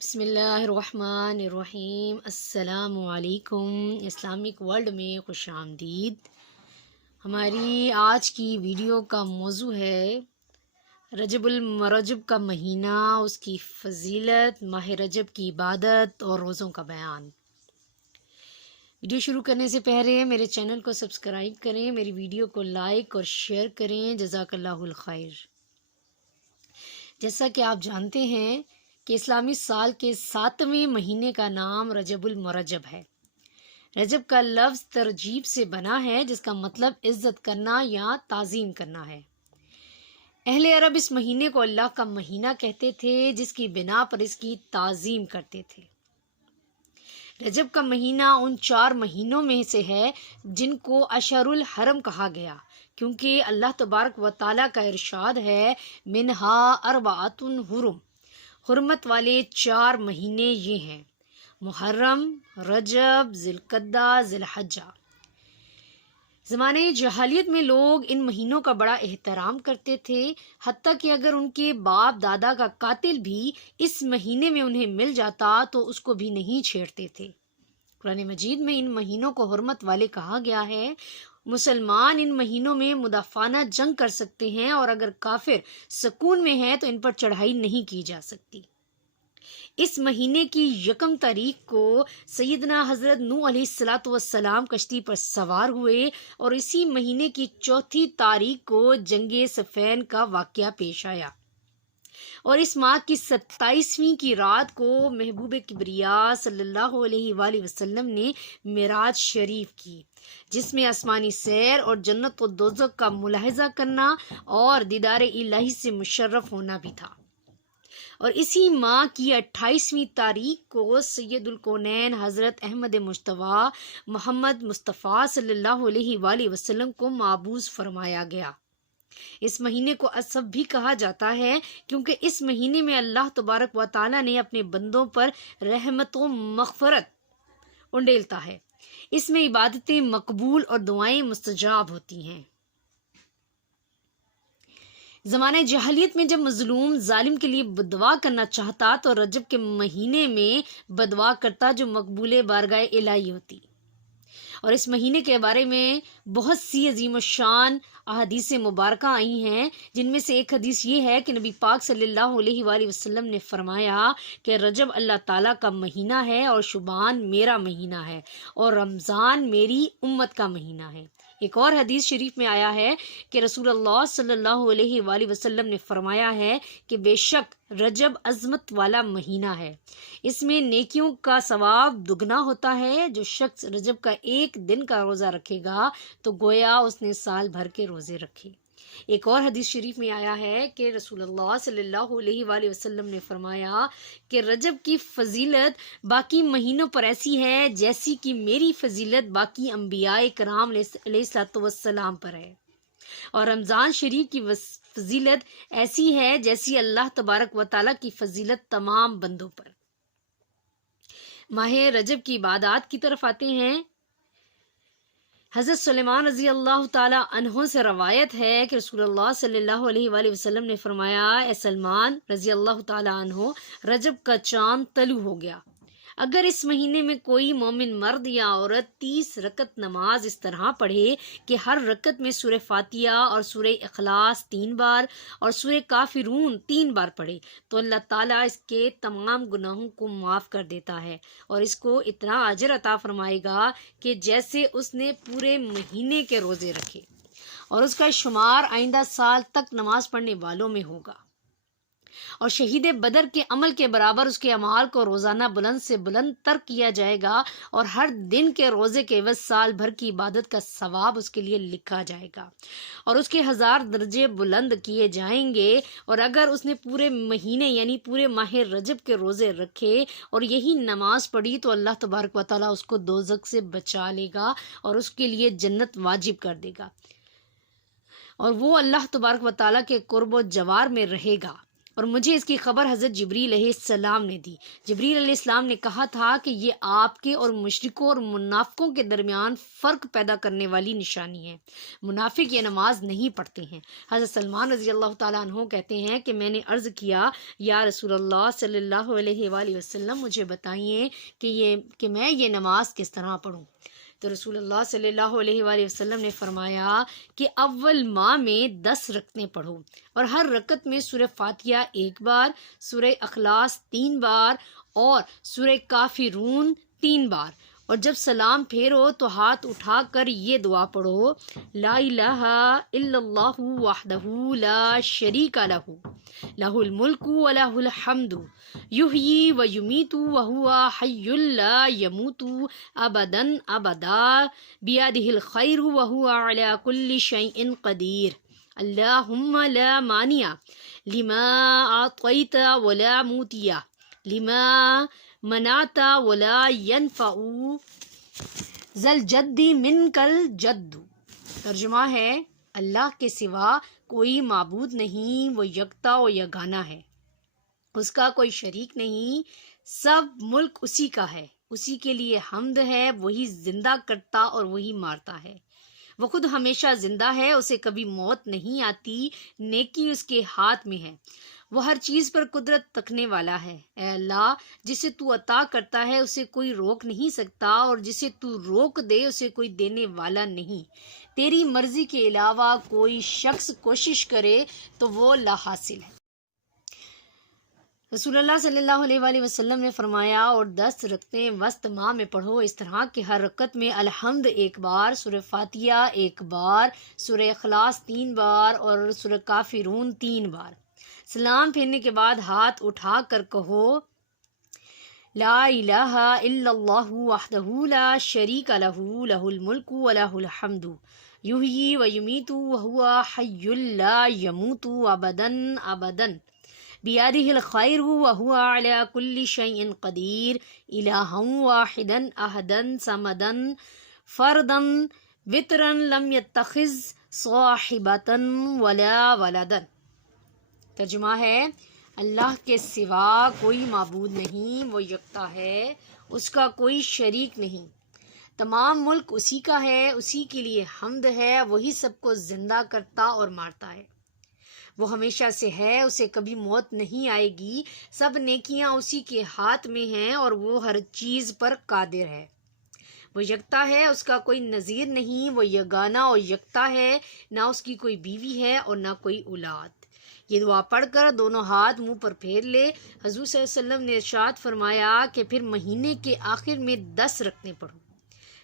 بسم اللہ الرحمن الرحیم۔ السلام علیکم۔ اسلامک ورلڈ میں خوش آمدید۔ ہماری آج کی ویڈیو کا موضوع ہے رجب المرجب کا مہینہ، اس کی فضیلت، ماہ رجب کی عبادت اور روزوں کا بیان۔ ویڈیو شروع کرنے سے پہلے میرے چینل کو سبسکرائب کریں، میری ویڈیو کو لائک اور شیئر کریں، جزاک اللہ الخیر۔ جیسا کہ آپ جانتے ہیں کہ اسلامی سال کے 7ویں مہینے کا نام رجب المرجب ہے۔ رجب کا لفظ ترجیب سے بنا ہے، جس کا مطلب عزت کرنا یا تعظیم کرنا ہے۔ اہل عرب اس مہینے کو اللہ کا مہینہ کہتے تھے، جس کی بنا پر اس کی تعظیم کرتے تھے۔ رجب کا مہینہ ان 4 مہینوں میں سے ہے جن کو اشہر الحرم کہا گیا، کیونکہ اللہ تبارک و تعالیٰ کا ارشاد ہے منہا اربعۃ حرم، حرمت والے 4 مہینے یہ ہیں: محرم، رجب، ذی القعدہ، ذی الحجہ۔ زمانے جاہلیت میں لوگ ان مہینوں کا بڑا احترام کرتے تھے، حتیٰ کہ اگر ان کے باپ دادا کا قاتل بھی اس مہینے میں انہیں مل جاتا تو اس کو بھی نہیں چھیڑتے تھے۔ قرآن مجید میں ان مہینوں کو حرمت والے کہا گیا ہے۔ مسلمان ان مہینوں میں مدافعانہ جنگ کر سکتے ہیں، اور اگر کافر سکون میں ہیں تو ان پر چڑھائی نہیں کی جا سکتی۔ اس مہینے کی 1 تاریخ کو سیدنا حضرت نوح علیہ السلام کشتی پر سوار ہوئے، اور اسی مہینے کی 4 تاریخ کو جنگ صفین کا واقعہ پیش آیا، اور اس ماہ کی 27ویں کی رات کو محبوب کبریا صلی اللہ علیہ وآلہ وسلم نے معراج شریف کی، جس میں آسمانی سیر اور جنت و دوزخ کا ملاحظہ کرنا اور دیدار الہی سے مشرف ہونا بھی تھا۔ اور اسی ماہ کی 28ویں تاریخ کو سید الکونین حضرت احمد مجتبیٰ محمد مصطفیٰ صلی اللہ علیہ وآلہ وسلم کو مبعوث فرمایا گیا۔ اس مہینے کو اسب بھی کہا جاتا ہے، کیونکہ اس مہینے میں اللہ تبارک و تعالیٰ نے اپنے بندوں پر رحمت و مغفرت انڈیلتا ہے۔ اس میں عبادتیں مقبول اور دعائیں مستجاب ہوتی ہیں۔ زمانہ جاہلیت میں جب مظلوم ظالم کے لیے بدعا کرنا چاہتا تو رجب کے مہینے میں بدعا کرتا، جو مقبول بارگاہ الہی ہوتی۔ اور اس مہینے کے بارے میں بہت سی عظیم الشان احادیث مبارکہ آئی ہیں، جن میں سے ایک حدیث یہ ہے کہ نبی پاک صلی اللہ علیہ وآلہ وسلم نے فرمایا کہ رجب اللہ تعالیٰ کا مہینہ ہے، اور شعبان میرا مہینہ ہے، اور رمضان میری امت کا مہینہ ہے۔ ایک اور حدیث شریف میں آیا ہے کہ رسول اللہ صلی اللہ علیہ وآلہ وسلم نے فرمایا ہے کہ بے شک رجب عظمت والا مہینہ ہے، اس میں نیکیوں کا ثواب دگنا ہوتا ہے۔ جو شخص رجب کا 1 دن کا روزہ رکھے گا تو گویا اس نے سال بھر کے روزے رکھے۔ ایک اور حدیث شریف میں آیا ہے کہ رسول اللہ صلی اللہ علیہ وآلہ وسلم نے فرمایا کہ رجب کی فضیلت باقی مہینوں پر ایسی ہے جیسی کہ میری فضیلت باقی انبیاء کرام علیہ السلام پر ہے، اور رمضان شریف کی فضیلت ایسی ہے جیسی اللہ تبارک و تعالیٰ کی فضیلت تمام بندوں پر۔ ماہ رجب کی عبادات کی طرف آتے ہیں۔ حضرت سلیمان رضی اللہ تعالیٰ عنہ سے روایت ہے کہ رسول اللہ صلی اللہ علیہ وآلہ وسلم نے فرمایا، اے سلمان رضی اللہ تعالیٰ عنہ، رجب کا چاند طلوع ہو گیا۔ اگر اس مہینے میں کوئی مومن مرد یا عورت 30 رکعت نماز اس طرح پڑھے کہ ہر رکعت میں سورہ فاتحہ اور سورہ اخلاص 3 بار اور سورہ کافرون 3 بار پڑھے تو اللہ تعالیٰ اس کے تمام گناہوں کو معاف کر دیتا ہے، اور اس کو اتنا اجر عطا فرمائے گا کہ جیسے اس نے پورے مہینے کے روزے رکھے، اور اس کا شمار آئندہ سال تک نماز پڑھنے والوں میں ہوگا۔ اور شہید بدر کے عمل کے برابر اس کے اعمال کو روزانہ بلند سے بلند تر کیا جائے گا، اور ہر دن کے روزے کے عوض سال بھر کی عبادت کا ثواب اس کے لیے لکھا جائے گا، اور اس کے 1000 درجے بلند کیے جائیں گے۔ اور اگر اس نے پورے مہینے یعنی پورے ماہ رجب کے روزے رکھے اور یہی نماز پڑھی تو اللہ تبارک و تعالیٰ اس کو دوزخ سے بچا لے گا اور اس کے لیے جنت واجب کر دے گا، اور وہ اللہ تبارک و تعالیٰ کے قرب و جوار میں رہے گا، اور مجھے اس کی خبر حضرت جبریل علیہ السلام نے دی۔ جبریل علیہ السلام نے کہا تھا کہ یہ آپ کے اور مشرکوں اور منافقوں کے درمیان فرق پیدا کرنے والی نشانی ہے۔ منافق یہ نماز نہیں پڑھتے ہیں۔ حضرت سلمان رضی اللہ تعالیٰ عنہ کہتے ہیں کہ میں نے عرض کیا، یا رسول اللہ صلی اللہ علیہ وآلہ وسلم، مجھے بتائیے کہ میں یہ نماز کس طرح پڑھوں؟ تو رسول اللہ صلی اللہ علیہ وآلہ وسلم نے فرمایا کہ اول ماہ میں 10 رکعتیں پڑھو، اور ہر رکعت میں سورہ فاتحہ 1 بار، سورہ اخلاص 3 بار اور سورہ کافرون 3 بار، اور جب سلام پھیرو تو ہاتھ اٹھا کر یہ دعا پڑھو، لا الہ الا اللہ وحدہ لا شریک لہ، لہ الملک و لہ الحمد، یحیی و یمیت وہو حی لا یموت ابدا ابدا، بیدہ الخیر وہو علی کل شیء قدیر، اللہم لا مانع لما اعطیت ولا معطی لما منعت ولا ينفع ذا الجد منک الجد۔ ترجمہ ہے، اللہ کے سوا کوئی معبود نہیں، وہ یکتا و یگانہ ہے، اس کا کوئی شریک نہیں، سب ملک اسی کا ہے، اسی کے لیے حمد ہے، وہی زندہ کرتا اور وہی مارتا ہے، وہ خود ہمیشہ زندہ ہے، اسے کبھی موت نہیں آتی، نیکی اس کے ہاتھ میں ہے، وہ ہر چیز پر قدرت رکھنے والا ہے۔ اے اللہ، جسے تو عطا کرتا ہے اسے کوئی روک نہیں سکتا، اور جسے تو روک دے اسے کوئی دینے والا نہیں، تیری مرضی کے علاوہ کوئی شخص کوشش کرے تو وہ لا حاصل ہے۔ رسول اللہ صلی اللہ علیہ وآلہ وسلم نے فرمایا، اور 10 رکعتیں وسط ماہ میں پڑھو اس طرح کہ ہر رکعت میں الحمد 1 بار، سورہ فاتحہ 1 بار، سورہ اخلاص 3 بار اور سورہ کافرون 3 بار۔ سلام پھیرنے کے بعد ہاتھ اٹھا کر کہو، لا الہ الا اللہ وحدہ لا شریک لہ، لہ الملک و لہ الحمد، یحیی و یمیت وہو حی لا یموت ابدا ابدا، بیدہ الخیر وہو علی کل شیء قدیر، الہا واحدا احدا صمدا فردا وطرا لم یتخذ صاحبۃ ولا ولدا۔ ترجمہ ہے، اللہ کے سوا کوئی معبود نہیں، وہ یکتا ہے، اس کا کوئی شریک نہیں، تمام ملک اسی کا ہے، اسی کے لیے حمد ہے، وہی سب کو زندہ کرتا اور مارتا ہے، وہ ہمیشہ سے ہے، اسے کبھی موت نہیں آئے گی، سب نیکیاں اسی کے ہاتھ میں ہیں، اور وہ ہر چیز پر قادر ہے، وہ یکتا ہے، اس کا کوئی نظیر نہیں، وہ یگانہ اور یکتا ہے، نہ اس کی کوئی بیوی ہے اور نہ کوئی اولاد۔ یہ دعا پڑھ کر دونوں ہاتھ منہ پر پھیر لے۔ حضور صلی اللہ علیہ وسلم نے ارشاد فرمایا کہ پھر مہینے کے آخر میں 10 رکعتیں پڑھو،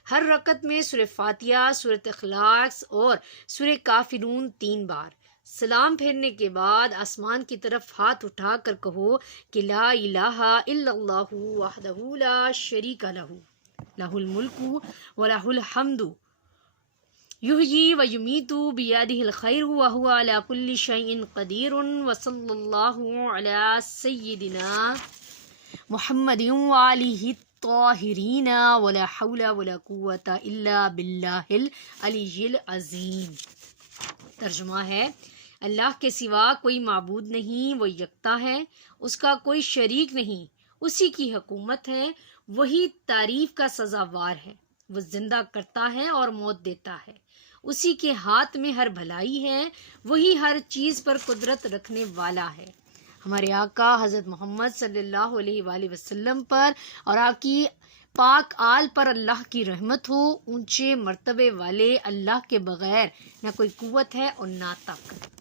ہر رکعت میں سورہ فاتحہ، سورہ اخلاص اور سورہ کافرون 3 بار۔ سلام پھیرنے کے بعد آسمان کی طرف ہاتھ اٹھا کر کہو کہ لا الہ الا اللہ وحدہ لا شریک لہ، لہ الملک و لہ الحمد، یحیی و یمیت بیدہ الخیر وہو علی کل شیء قدیر، وصلی اللہ علی سیدنا محمد وآلہ الطاہرین، ولا حول ولا قوۃ الا باللہ العلی العظیم۔ ترجمہ ہے، اللہ کے سوا کوئی معبود نہیں، وہ یکتا ہے، اس کا کوئی شریک نہیں، اسی کی حکومت ہے، وہی تعریف کا سزاوار ہے، وہ زندہ کرتا ہے اور موت دیتا ہے، اسی کے ہاتھ میں ہر بھلائی ہے، وہی ہر چیز پر قدرت رکھنے والا ہے۔ ہمارے آقا حضرت محمد صلی اللہ علیہ وآلہ وسلم پر اور آپ کی پاک آل پر اللہ کی رحمت ہو۔ اونچے مرتبے والے اللہ کے بغیر نہ کوئی قوت ہے اور نہ طاقت۔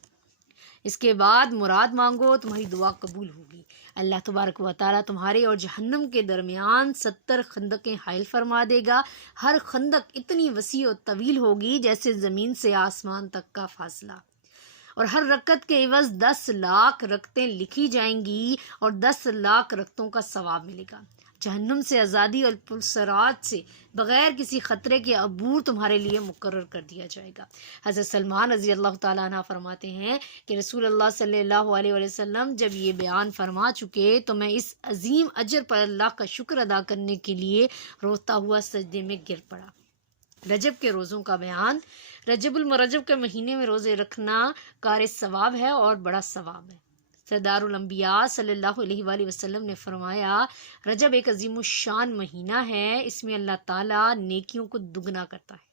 اس کے بعد مراد مانگو، تمہاری دعا قبول ہوگی۔ اللہ تبارک و تعالیٰ تمہارے اور جہنم کے درمیان 70 خندقیں حائل فرما دے گا۔ ہر خندق اتنی وسیع و طویل ہوگی جیسے زمین سے آسمان تک کا فاصلہ، اور ہر رکعت کے عوض 10 لاکھ رکعتیں لکھی جائیں گی اور 10 لاکھ رکعتوں کا ثواب ملے گا۔ جہنم سے آزادی اور پرسرات سے بغیر کسی خطرے کے عبور تمہارے لیے مقرر کر دیا جائے گا۔ حضرت سلمان رضی اللہ تعالیٰ عنہ فرماتے ہیں کہ رسول اللہ صلی اللہ علیہ وآلہ وسلم جب یہ بیان فرما چکے تو میں اس عظیم اجر پر اللہ کا شکر ادا کرنے کے لیے روتا ہوا سجدے میں گر پڑا۔ رجب کے روزوں کا بیان۔ رجب المرجب کے مہینے میں روزے رکھنا کار ثواب ہے اور بڑا ثواب ہے۔ سردار الانبیاء صلی اللہ علیہ وآلہ وسلم نے فرمایا رجب ایک عظیم الشان مہینہ ہے، اس میں اللہ تعالیٰ نیکیوں کو دگنا کرتا ہے۔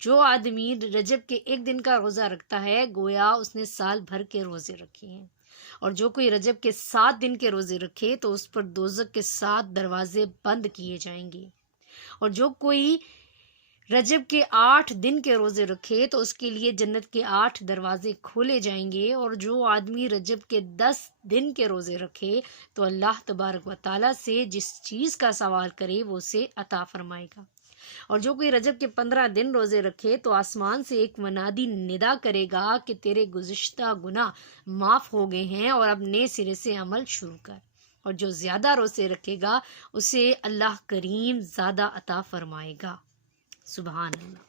جو آدمی رجب کے ایک دن کا روزہ رکھتا ہے گویا اس نے سال بھر کے روزے رکھے ہیں، اور جو کوئی رجب کے 7 دن کے روزے رکھے تو اس پر دوزخ کے 7 دروازے بند کیے جائیں گے، اور جو کوئی رجب کے 8 دن کے روزے رکھے تو اس کے لیے جنت کے 8 دروازے کھولے جائیں گے، اور جو آدمی رجب کے 10 دن کے روزے رکھے تو اللہ تبارک و تعالیٰ سے جس چیز کا سوال کرے وہ اسے عطا فرمائے گا، اور جو کوئی رجب کے 15 دن روزے رکھے تو آسمان سے ایک منادی ندا کرے گا کہ تیرے گزشتہ گناہ معاف ہو گئے ہیں اور اب نئے سرے سے عمل شروع کر، اور جو زیادہ روزے رکھے گا اسے اللہ کریم زیادہ عطا فرمائے گا۔ سبحان اللہ۔